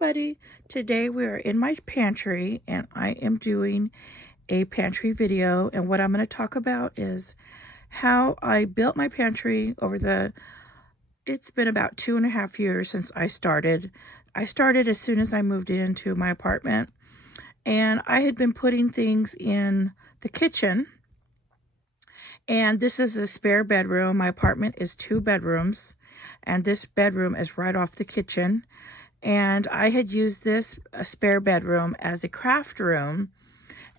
everybody. Today we are in my pantry and I am doing a pantry video, and what I'm going to talk about is how I built my pantry it's been about 2.5 years since I started. I started as soon as I moved into my apartment, and I had been putting things in the kitchen, and this is a spare bedroom. My apartment is 2 bedrooms, and this bedroom is right off the kitchen. And I had used this spare bedroom as a craft room,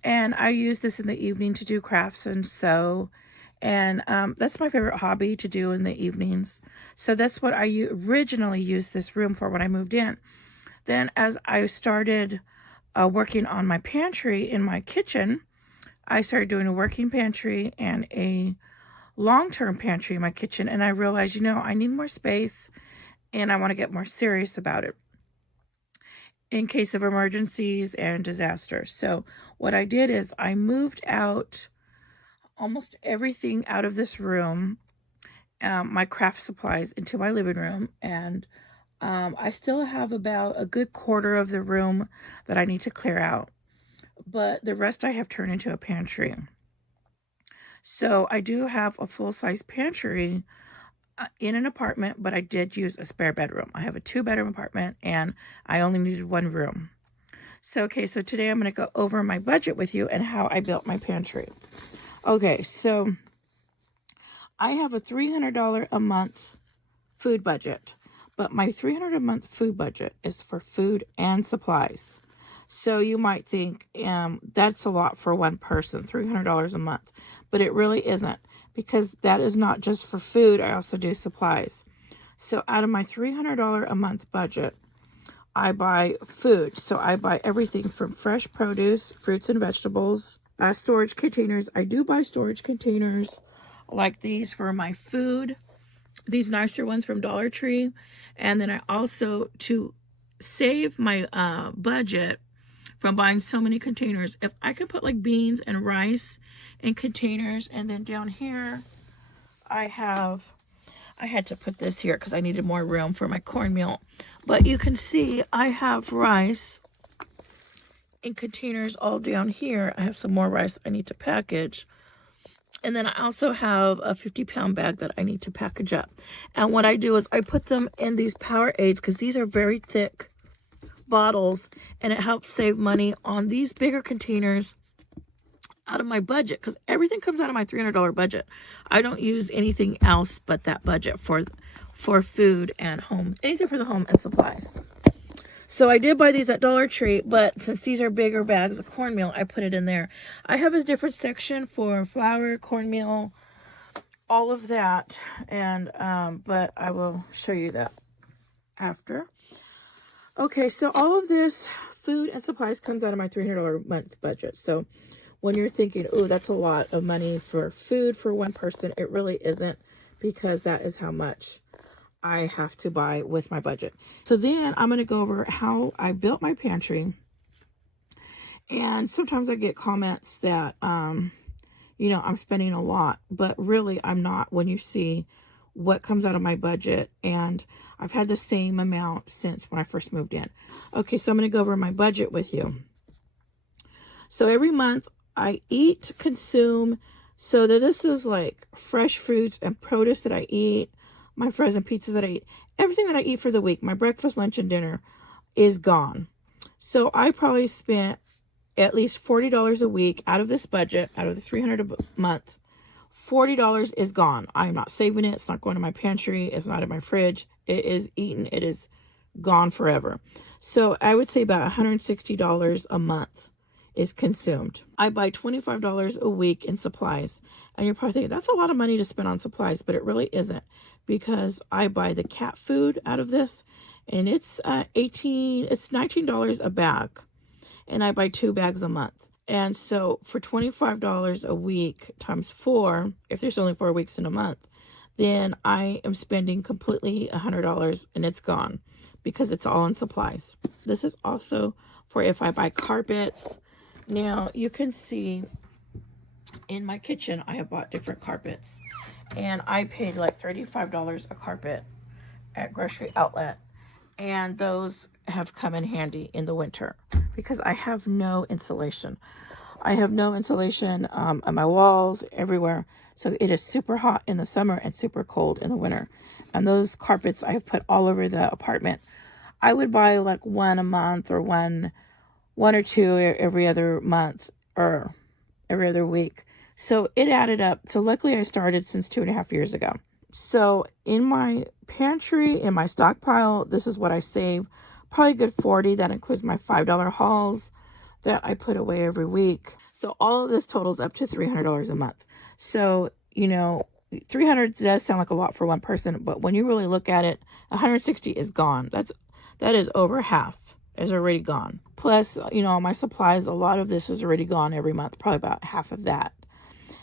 and I use this in the evening to do crafts and sew, and that's my favorite hobby to do in the evenings. So that's what I originally used this room for when I moved in. Then as I started working on my pantry in my kitchen, I started doing a working pantry and a long-term pantry in my kitchen, and I realized, I need more space and I want to get more serious about it in case of emergencies and disasters. So what I did is I moved out almost everything out of this room, my craft supplies, into my living room, and I still have about a good quarter of the room that I need to clear out, but the rest I have turned into a pantry. So I do have a full-size pantry in an apartment, but I did use a spare bedroom. I have a 2-bedroom apartment and I only needed 1 room. So today I'm going to go over my budget with you and how I built my pantry. Okay, so I have a $300 a month food budget, but my $300 a month food budget is for food and supplies. So you might think that's a lot for one person, $300 a month, but it really isn't, because that is not just for food. I also do supplies. So out of my $300 a month budget, I buy food. So I buy everything from fresh produce, fruits and vegetables, storage containers. I do buy storage containers like these for my food, these nicer ones from Dollar Tree. And then I also, to save my budget from buying so many containers, if I could put like beans and rice in containers. And then down here I had to put this here because I needed more room for my cornmeal. But you can see I have rice in containers all down here. I have some more rice I need to package. And then I also have a 50-pound bag that I need to package up. And what I do is I put them in these Powerades because these are very thick bottles, and it helps save money on these bigger containers out of my budget, because everything comes out of my $300 budget. I don't use anything else but that budget for food and home, anything for the home and supplies. So I did buy these at Dollar Tree, but since these are bigger bags of cornmeal, I put it in there. I have a different section for flour, cornmeal, all of that, and but I will show you that after. Okay, so all of this food and supplies comes out of my $300 a month budget. So when you're thinking, oh, that's a lot of money for food for one person, it really isn't, because that is how much I have to buy with my budget. So then I'm going to go over how I built my pantry. And sometimes I get comments that, I'm spending a lot, but really I'm not when you see what comes out of my budget. And I've had the same amount since when I first moved in. Okay, so I'm going to go over my budget with you. So every month I consume, so that this is like fresh fruits and produce that I eat, my frozen pizzas that I eat, everything that I eat for the week, my breakfast, lunch, and dinner is gone. So I probably spent at least $40 a week out of this budget, out of the $300 a month. $40 is gone. I'm not saving it. It's not going to my pantry. It's not in my fridge. It is eaten. It is gone forever. So I would say about $160 a month is consumed. I buy $25 a week in supplies. And you're probably thinking, that's a lot of money to spend on supplies, but it really isn't, because I buy the cat food out of this, and it's $19 a bag, and I buy 2 bags a month. And so for $25 a week times 4, if there's only 4 weeks in a month, then I am spending completely $100, and it's gone because it's all in supplies. This is also for if I buy carpets. Now you can see in my kitchen I have bought different carpets, and I paid like $35 a carpet at Grocery Outlet. and those have come in handy in the winter because I have no insulation. I have no insulation on my walls, everywhere. So it is super hot in the summer and super cold in the winter. And those carpets I have put all over the apartment. I would buy like one a month, or one or two every other month, or every other week. So it added up. So luckily I started since 2.5 years ago. So in my pantry, in my stockpile, this is what I save. Probably a good 40. That includes my $5 hauls that I put away every week. So all of this totals up to $300 a month. So, you know, 300 does sound like a lot for one person, but when you really look at it, 160 is gone. That is over half is already gone. Plus, you know, my supplies, a lot of this is already gone every month, probably about half of that.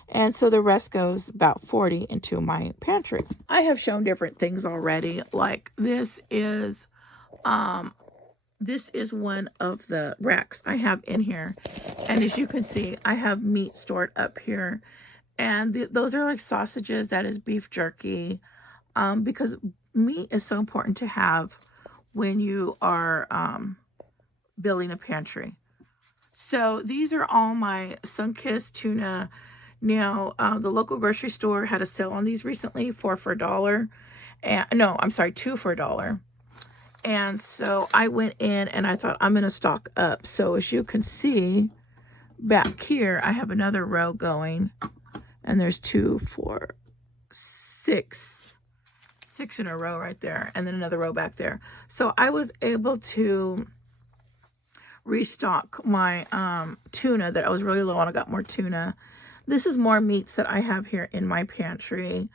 And so the rest goes, about 40, into my pantry. I have shown different things already. Like this is one of the racks I have in here. And as you can see, I have meat stored up here. And those are like sausages. That is beef jerky. Because meat is so important to have when you are building a pantry. So these are all my sun-kissed tuna. Now, the local grocery store had a sale on these recently, 4 for $1. And no, I'm sorry, 2 for $1. And so I went in and I thought, I'm going to stock up. So as you can see back here, I have another row going, and there's 2, 4, 6 in a row right there, and then another row back there. So I was able to restock my tuna that I was really low on. I got more tuna. This is more meats that I have here in my pantry,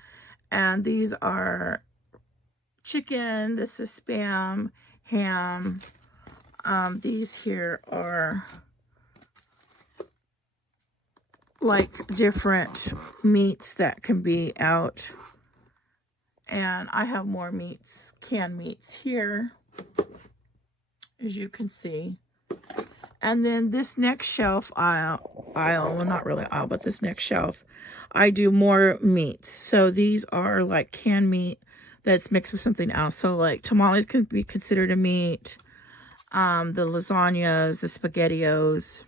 and these are chicken, this is Spam, ham. These here are like different meats that can be out. And I have more meats, canned meats here, as you can see. And then this next shelf aisle, well, not really aisle, but this next shelf, I do more meats. So these are like canned meat that's mixed with something else. So like tamales can be considered a meat. The lasagnas, the SpaghettiOs.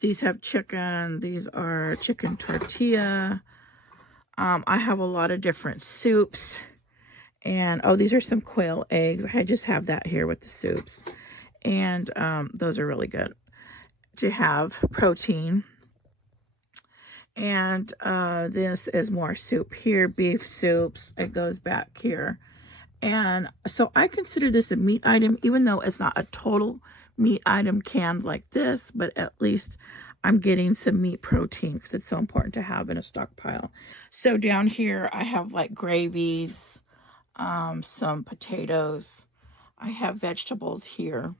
These have chicken. These are chicken tortilla. I have a lot of different soups. And, oh, these are some quail eggs. I just have that here with the soups. And those are really good to have protein. And this is more soup here, beef soups. It goes back here. And so I consider this a meat item, even though it's not a total meat item canned like this, but at least I'm getting some meat protein because it's so important to have in a stockpile. So down here I have like gravies, some potatoes. I have vegetables here,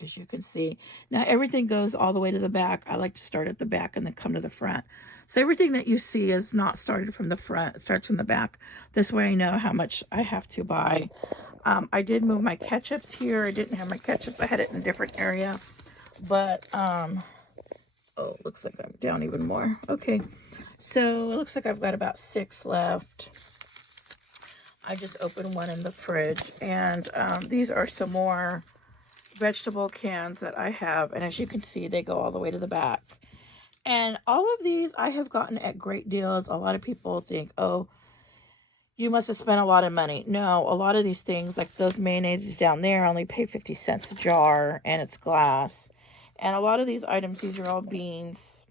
as you can see. Now everything goes all the way to the back. I like to start at the back and then come to the front. So everything that you see is not started from the front. It starts from the back. This way I know how much I have to buy. I did move my ketchups here. I didn't have my ketchup. I had it in a different area. But, oh, looks like I'm down even more. Okay, so it looks like I've got about 6 left. I just opened one in the fridge. And these are some more vegetable cans that I have. And as you can see, they go all the way to the back. And all of these I have gotten at great deals. A lot of people think, oh, you must have spent a lot of money. No, a lot of these things, like those mayonnaises down there, only pay 50 cents a jar, and it's glass. And a lot of these items, these are all beans.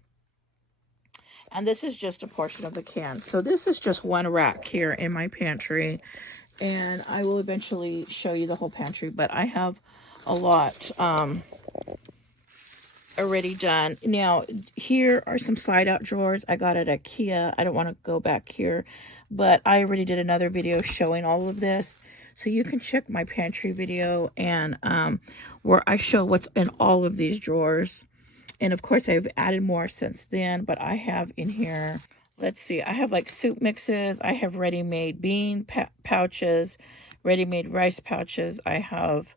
And this is just a portion of the can. So this is just one rack here in my pantry. And I will eventually show you the whole pantry, but I have a lot already done. Now, here are some slide out drawers I got at IKEA. I don't want to go back here, but I already did another video showing all of this. So you can check my pantry video and where I show what's in all of these drawers. And of course, I've added more since then, but I have in here, let's see, I have like soup mixes. I have ready-made bean pouches, ready-made rice pouches. I have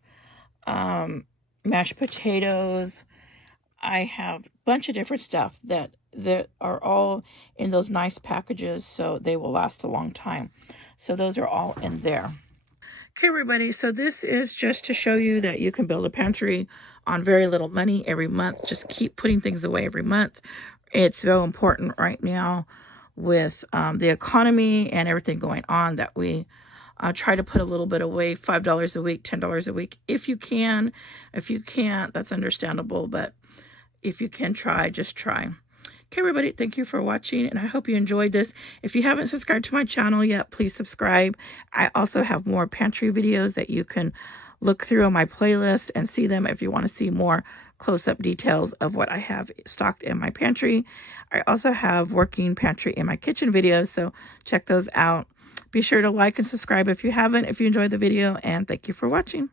mashed potatoes. I have a bunch of different stuff that are all in those nice packages, so they will last a long time. So those are all in there. Okay, everybody, so this is just to show you that you can build a pantry on very little money every month. Just keep putting things away every month. It's so important right now with the economy and everything going on that we try to put a little bit away, $5 a week, $10 a week, if you can. If you can't, that's understandable, but if you can try, just try. Okay, everybody, thank you for watching, and I hope you enjoyed this. If you haven't subscribed to my channel yet, please subscribe. I also have more pantry videos that you can look through on my playlist and see them if you want to see more close-up details of what I have stocked in my pantry. I also have working pantry in my kitchen videos, so check those out. Be sure to like and subscribe if you haven't, if you enjoyed the video, and thank you for watching.